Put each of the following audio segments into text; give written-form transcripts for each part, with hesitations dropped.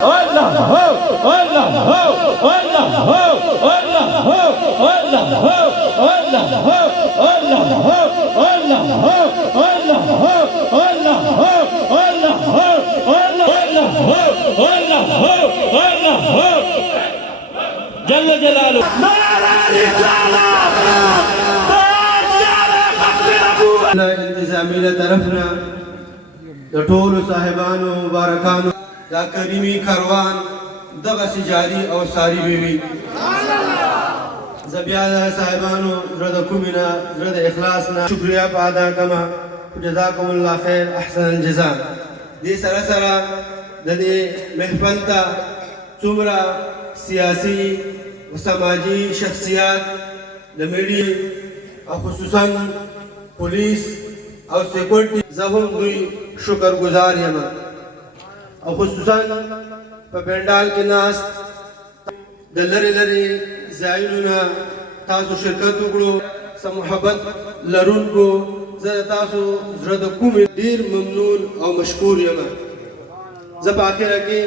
Allah ho, Allah ho, Allah ho, Allah ho, Allah ho, Allah ho, Allah ho, Allah ho, Allah ho, Allah ho, Allah ho, Allah ho, Allah ho, Allah ho, Jalla Jalaluh. Nara Risala. इंतजामिया तरफना toll साहिबानो मुबारकानो दा creamy Karwan दगा से जारी और सारी बीवी ज़बियादा साहिबानो रद कुमिना रद इखलासना शुक्रिया अदा कमा जज़ाकुमुल्लाह खैर अहसन जज़ा दे सरा दे महफल ता चुमरा सियासी व समाजी शख्सियात द मीडिया और खुसूसन पुलिस और सिक्योरिटी जहुम दुई शुक्र गुजार यमा और खुसूसन पेंडाल के नास दलरे लरे जायनुना तासु शिरकत उगड़ो समहबत लरुन को जरा तासु जरद कुम दीर ममनून और मशकूर यमा जब आखिर के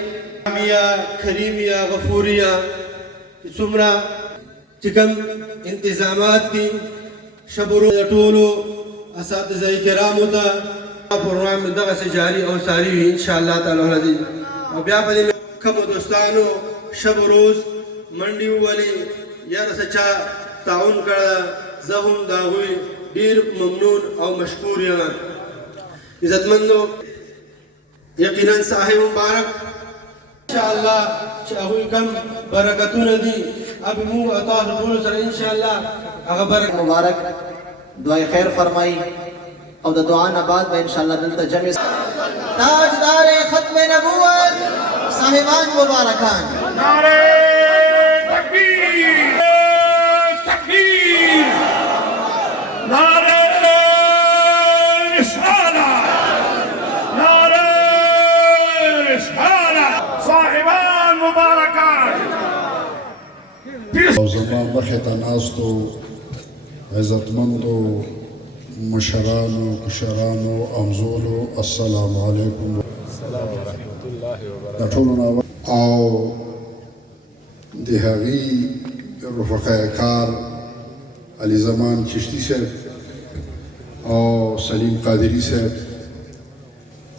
मिया करीमिया गफूरिया सुमरा चिकन इंतजामात की शबरो टोलो असातिज़ा किराम होता प्रोग्राम दगा से जारी और सारी हुई इंशाअल्लाह ताला अज़ीज़ और ब्यापनी में कम दोस्तानो शब रोज मंडी वाली यार सच्चा ताउन कर जहुम दाहुई दीर ममनून और मशकूर यहाँ इज़्ज़तमंदो यकीनन साहिब मुबारक इंशाअल्लाह चाहुई कम बरकतुन दी अब मुँह अता रसूल सर इंशाअल्लाह अखबर मुबारक दुआ खैर फरमाई और दुआ नबाद में इंशाअल्लाह दिल तजम्मे ताजदार खत्म नबूवत साहिबान मुबारकान नारे तकबीर तकबीर नारे रिसाला नारे रिसाला साहिबान मुबारकान زمان مخیطا ناستو عزتمندو مشرانو کشرانو امزولو السلام علیکم ورحمة او دهاغی رفقای کار علی زمان چشتی صاحب او سلیم قادری صاحب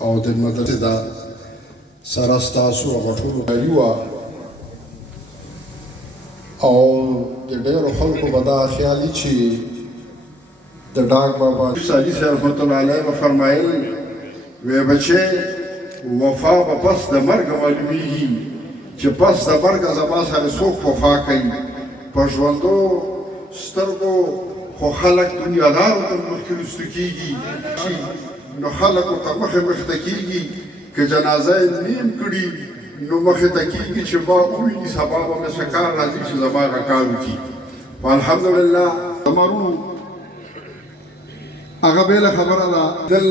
او دل مدد دا سراستاسو غټولو کاریوا او د ډېرو خلکو به دا خیال وي چې د ډاک بابا سالي صاحب رحمت الله علیه به فرمایل وی بچې وفا به پس د مرګه معلومیږي چې پس د مرګه زما سره څوک وفا کوي په ژوندو سترګو خو خلک دنیادارو ته مخکې رسته کېږي نو خلکو ته مخې ته کېږي که جنازه یې نیم کړي نو مخې ته کېږي چې ما وویني سبا به مې څه کار راځي چې زما هغه کار وکړي الحمدلله زمرو هغه بېله خبره ده دل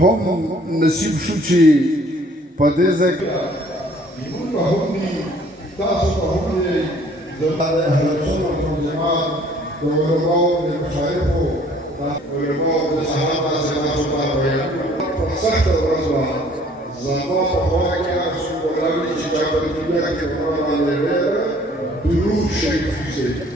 هم نصیب شو چې په دې ځای کې موږ به هم دي تاسو به هم یې زما د اهلسنة والجماعت د علماو د مشایخو د علماو د صحابه حضراتو لپاره ویل په سخته ورځ وه زما په خوا کې رسول الله چې چا په دنیا کې قرآن باندې ډېر دروغ شریف